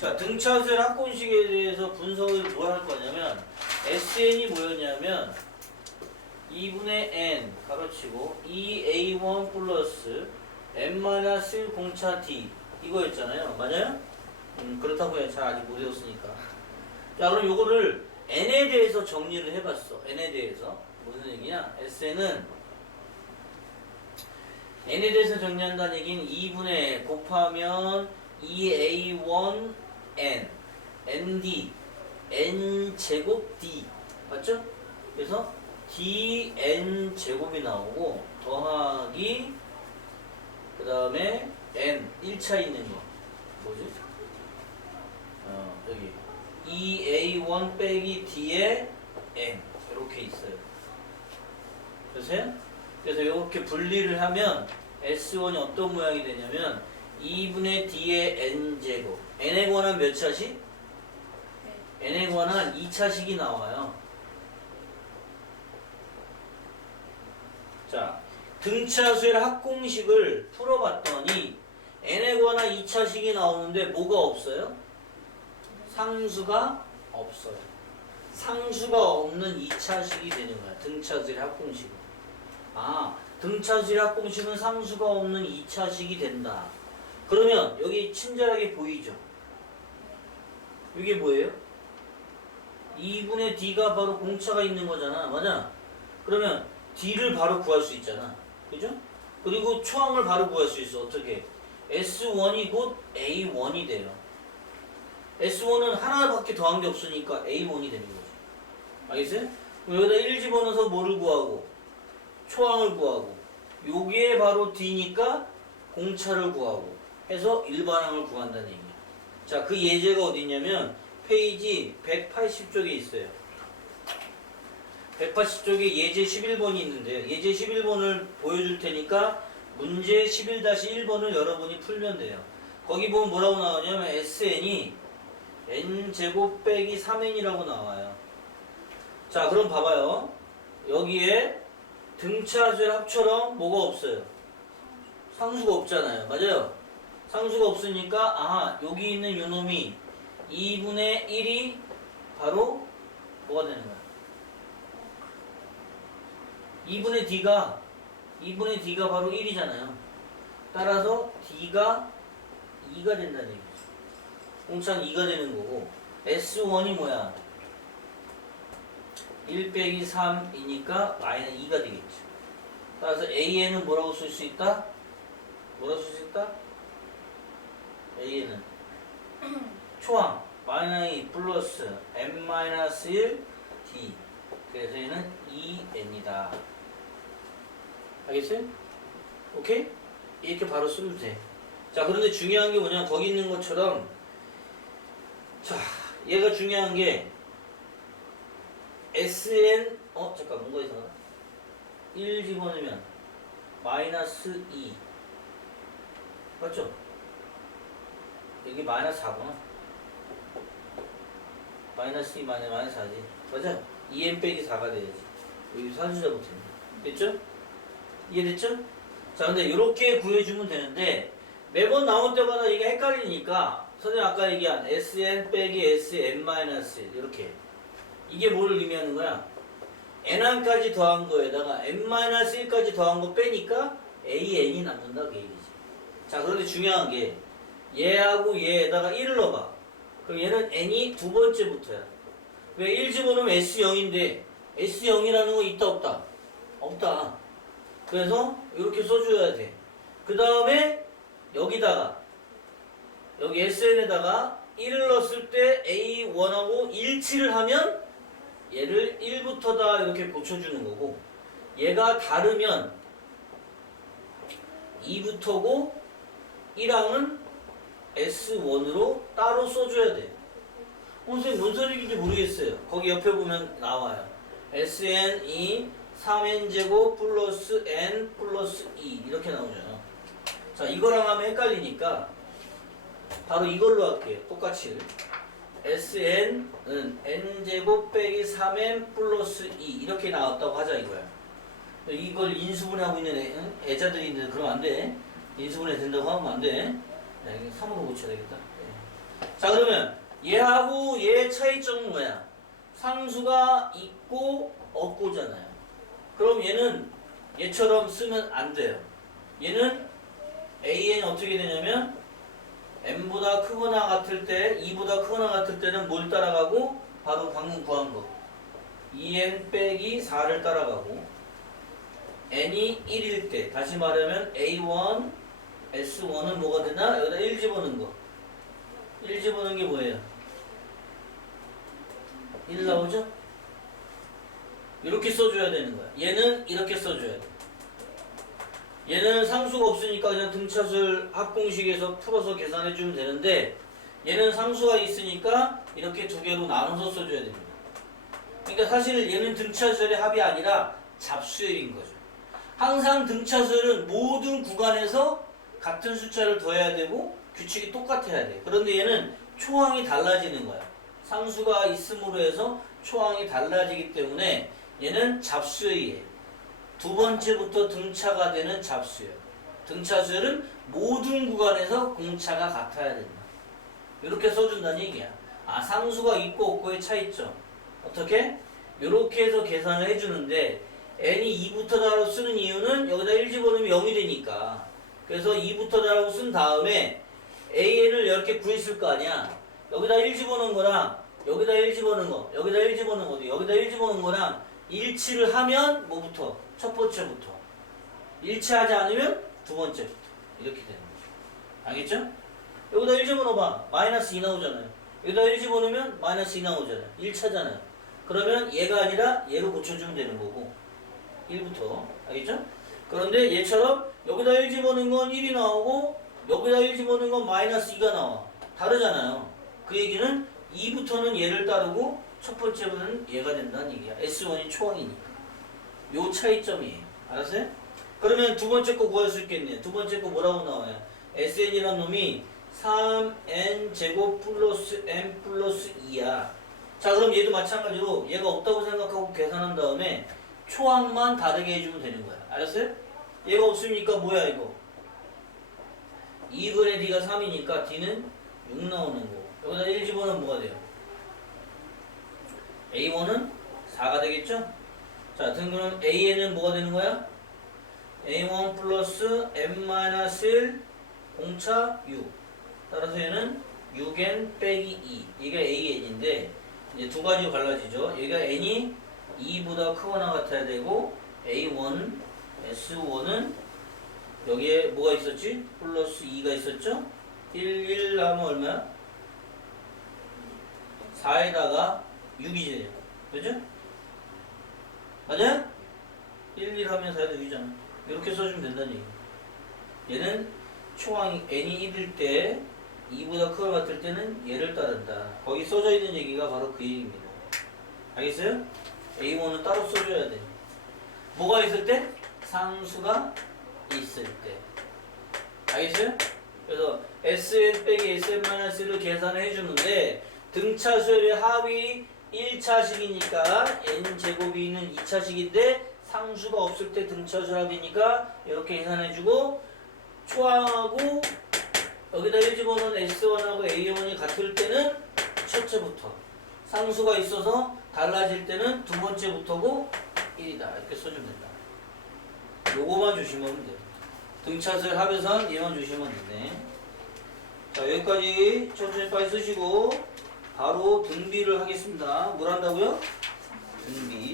자, 등차수의 합공식에 대해서 분석을 뭘 할 거냐면 SN이 뭐였냐면 2분의 n 가로치고 2a1 플러스 n-1 공차 d 이거였잖아요. 맞아요? 그렇다고 해. 잘 아직 못 외웠으니까. 자, 그럼 요거를 n에 대해서 정리를 해봤어. n에 대해서 무슨 얘기냐? SN은 n에 대해서 정리한다는 얘기는 2분의 곱하면 2a1 n nd n 제곱 d 맞죠? 그래서 dn 제곱이 나오고 더하기 그 다음에 n 1차 있는 거 뭐지? 여기 2a1 빼기 d에 n 이렇게 있어요. 그래서 이렇게 분리를 하면 S1이 어떤 모양이 되냐면 2분의 D의 N제곱 N에 관한 몇 차식? N에 관한 2차식이 나와요. 자, 등차수의 합공식을 풀어봤더니 N에 관한 2차식이 나오는데 뭐가 없어요? 상수가 없어요. 상수가 없는 2차식이 되는 거야. 등차수의 합공식은. 아, 등차수의 합공식은 상수가 없는 2차식이 된다. 그러면 여기 친절하게 보이죠? 이게 뭐예요? 2분의 D가 바로 공차가 있는 거잖아. 맞아? 그러면 D를 바로 구할 수 있잖아. 그죠? 그리고 초항을 바로 구할 수 있어. 어떻게? S1이 곧 A1이 돼요. S1은 하나밖에 더한 게 없으니까 A1이 되는 거죠. 알겠어요? 그럼 여기다 1 집어넣어서 뭐를 구하고? 초항을 구하고. 요게 바로 D니까 공차를 구하고. 해서 일반항을 구한다는 얘기야. 자, 그 예제가 어디 있냐면 페이지 180쪽에 있어요. 180쪽에 예제 11번이 있는데요. 예제 11번을 보여줄 테니까 문제 11-1번을 여러분이 풀면 돼요. 거기 보면 뭐라고 나오냐면 SN이 n제곱 빼기 3n이라고 나와요. 자, 그럼 봐봐요. 여기에 등차수의 합처럼 뭐가 없어요? 상수가 없잖아요. 맞아요? 상수가 없으니까 아, 여기 있는 요놈이 2분의 1이 바로 뭐가 되는 거야? 2분의 D가 바로 1이잖아요. 따라서 D가 2가 된다는 얘기죠. 공차는 2가 되는 거고 S1이 뭐야? 1 빼기 3이니까 마이너스 2가 되겠죠. 따라서 AN은 뭐라고 쓸 수 있다? 뭐라고 쓸 수 있다? AN은 초항 마이너스 2 플러스 n-1 D 그래서 얘는 2n이다. 알겠어요? 오케이? 이렇게 바로 쓰면 돼. 자, 그런데 중요한 게 뭐냐면 거기 있는 것처럼 자, 얘가 중요한 게 SN 잠깐 뭔가 이상하다. 1 집어넣으면 마이너스 2 맞죠? 여기 마이너스 4구나. 마이너스 2 마이너스 4지. 맞아? 2n 빼기 4가 돼야지. 여기 산수자 못했네. 됐죠? 이해됐죠? 자, 근데 이렇게 구해주면 되는데 매번 나올 때마다 이게 헷갈리니까 선생님 아까 얘기한 SN 빼기 SN-1 이렇게 이게 뭐를 의미하는 거야? N1까지 더한 거에다가 N-1까지 더한 거 빼니까 AN이 남는다 그 얘기지. 자, 그런데 중요한 게 얘하고 얘에다가 1을 넣어봐. 그럼 얘는 n이 두 번째부터야. 왜 1 집어넣으면 S0인데 S0이라는 거 있다 없다? 없다. 그래서 이렇게 써줘야 돼. 그 다음에 여기다가 여기 SN에다가 1을 넣었을 때 A1하고 일치를 하면 얘를 1부터다 이렇게 고쳐주는 거고 얘가 다르면 2부터고 1항은 S1으로 따로 써줘야 돼. 선생님 뭔 소리인지 모르겠어요. 거기 옆에 보면 나와요. SN이 3n제곱 플러스 n 플러스 2 이렇게 나오잖아. 자, 이거랑 하면 헷갈리니까 바로 이걸로 할게요. 똑같이 SN은 n제곱 빼기 3n 플러스 2 이렇게 나왔다고 하자 이거야. 이걸 인수분해하고 있는 애자들이 있는데 그러면 안 돼. 인수분해 된다고 하면 안 돼. 야, 이거 3으로 고쳐야 되겠다. 네. 자 그러면 얘하고 얘의 차이점은 뭐야? 상수가 있고 없고잖아요. 그럼 얘는 얘처럼 쓰면 안 돼요. 얘는 AN이 어떻게 되냐면 n보다 크거나 같을 때 2보다 크거나 같을 때는 뭘 따라가고 바로 방금 구한 거 2n 빼기 4를 따라가고 n이 1일 때 다시 말하면 A1, S1은 뭐가 되나? 여기다 1 집어넣은 거 1 집어넣은 게 뭐예요? 1 나오죠? 이렇게 써줘야 되는 거야. 얘는 이렇게 써줘야 돼. 얘는 상수가 없으니까 그냥 등차수를 합공식에서 풀어서 계산해주면 되는데 얘는 상수가 있으니까 이렇게 두 개로 나눠서 써줘야 됩니다. 그러니까 사실 얘는 등차수열의 합이 아니라 잡수열인 거죠. 항상 등차수열은 모든 구간에서 같은 숫자를 더해야 되고 규칙이 똑같아야 돼. 그런데 얘는 초항이 달라지는 거야. 상수가 있음으로 해서 초항이 달라지기 때문에 얘는 잡수열이에요. 두 번째부터 등차가 되는 잡수열. 등차수열은 모든 구간에서 공차가 같아야 된다. 이렇게 써준다는 얘기야. 아, 상수가 있고 없고의 차이점. 어떻게? 이렇게 해서 계산을 해주는데 n이 2부터 다라고 쓰는 이유는 여기다 1 집어넣으면 0이 되니까. 그래서 2부터 다라고 쓴 다음에 an을 이렇게 구했을 거 아니야. 여기다 1 집어넣은 거랑 여기다 1 집어넣은 거, 여기다 1 집어넣은 거, 여기다 1 집어넣은 거랑 일치를 하면 뭐부터? 첫 번째부터. 일치하지 않으면 두 번째부터. 이렇게 되는 거죠. 알겠죠? 여기다 1 집어넣어봐. 마이너스 2 나오잖아요. 여기다 1 집어넣으면 마이너스 2 나오잖아요. 1차잖아요. 그러면 얘가 아니라 얘로 고쳐주면 되는 거고 1부터. 알겠죠? 그런데 얘처럼 여기다 1 집어넣은 건 1이 나오고 여기다 1 집어넣은 건 마이너스 2가 나와. 다르잖아요. 그 얘기는 2부터는 얘를 따르고 첫 번째는 얘가 된다는 얘기야. S1이 초항이니까. 요 차이점이에요. 알았어요? 그러면 두 번째 거 구할 수 있겠네요. 두 번째 거 뭐라고 나와요? SN이란 놈이 3n 제곱 플러스 n 플러스 2야. 자 그럼 얘도 마찬가지로 얘가 없다고 생각하고 계산한 다음에 초항만 다르게 해주면 되는 거야. 알았어요? 얘가 없으니까 뭐야 이거? 2분의 d가 3이니까 d는 6 나오는 거. 여기다 1 집어넣으면 뭐가 돼요? A1은 4가 되겠죠? 자, 그럼 AN은 뭐가 되는 거야? A1 플러스 n-1 공차 6. 따라서 얘는 6n 빼기 2. 이게 AN인데 이제 두 가지로 갈라지죠. 얘가 n이 2보다 크거나 같아야 되고 A1, S1은 여기에 뭐가 있었지? 플러스 2가 있었죠? 1 하면 얼마야? 4에다가 6이 돼요. 그죠? 맞아요? 1 하면 4에다 6이잖아. 이렇게 써주면 된다는 얘기. 얘는 초항이 n이 1일 때 2보다 크거 같을 때는 얘를 따른다. 거기 써져 있는 얘기가 바로 그 얘기입니다. 알겠어요? A1은 따로 써줘야 돼. 뭐가 있을 때? 상수가 있을 때. 알겠어요? 그래서 Sn 빼기 Sn-1을 계산을 해주는데 등차수열의 합이 1차식이니까 n제곱이 있는 2차식인데 상수가 없을 때 등차수열 합이니까 이렇게 계산해주고 초항하고 여기다 1 집어넣은 S1하고 A1이 같을 때는 첫째부터 상수가 있어서 달라질 때는 두 번째부터고 1이다. 이렇게 써주면 된다. 요거만 주시면 돼요. 등차수열 합에선 얘만 주시면 되네. 자 여기까지 천천히 빨리 쓰시고 바로 등비를 하겠습니다. 뭘 한다고요? 등비.